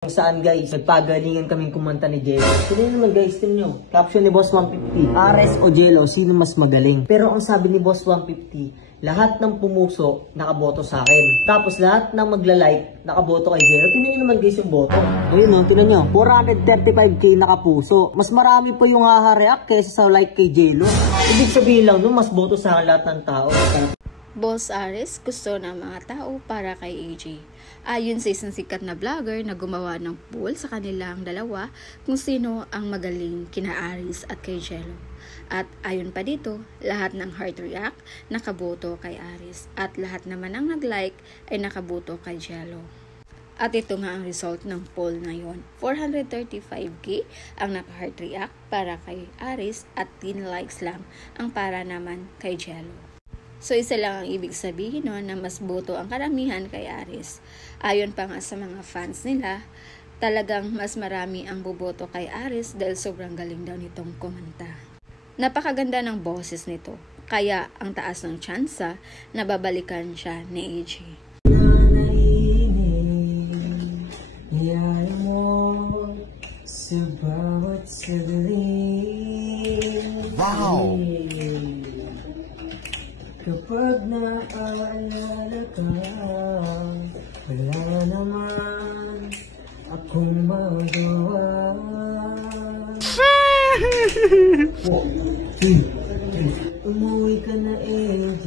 Kung saan guys, nagpagalingan kaming kumanta ni Jello. Tignan naman guys, tignan nyo. Caption ni Boss 150, Ares o Jello, sino mas magaling? Pero ang sabi ni Boss 150, lahat ng pumuso, nakaboto sa akin. Tapos lahat ng magla-like, nakaboto kay Jello. Tignan nyo naman guys yung boto. Ayun o, tignan nyo. 435k nakapuso. Mas marami pa yung haha-react kaysa sa like kay Jello. Ibig sabihin lang nun, mas boto sa akin lahat ng tao. Boss Ares gusto ng mga tao para kay AJ. Ayon sa isang sikat na vlogger na gumawa ng poll sa kanilang dalawa kung sino ang magaling kina Ares at kay Jello. At ayon pa dito, lahat ng heart react nakaboto kay Ares at lahat naman ng nag-like ay nakaboto kay Jello. At ito nga ang result ng poll na yon. 435k ang naka-heart react para kay Ares at 10 likes lang ang para naman kay Jello. So isa lang ang ibig sabihin nun na mas boto ang karamihan kay Ares. Ayon pa nga sa mga fans nila, talagang mas marami ang boboto kay Ares dahil sobrang galing daw nitong kumanta. Napakaganda ng boses nito, kaya ang taas ng tsansa na babalikan siya ni AJ. Niyaya mo sa bawat saglit. Wow! Kapag naaalala ka, wala naman akong magawa. Umuwi ka na, AJ.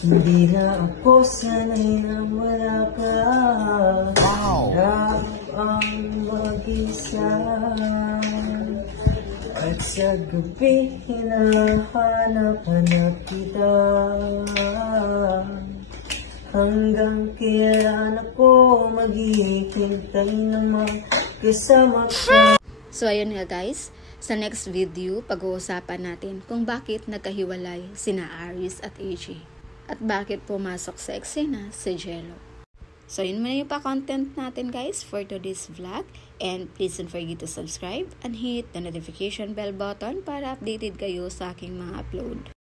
Hindi na ako sanay na wala ka. Harap ang mag-isa. At sa gabi, hinahanap-hanap kita. Hanggang kailan ako maghihintay naman kasama ka. So ayun nga guys, sa next video, pag-uusapan natin kung bakit nagkahiwalay sina Ares at AJ. At bakit pumasok sa eksena si Jello. So yun muna yung pa-content natin guys for today's vlog. And please don't forget to subscribe and hit the notification bell button para updated kayo sa aking mga upload.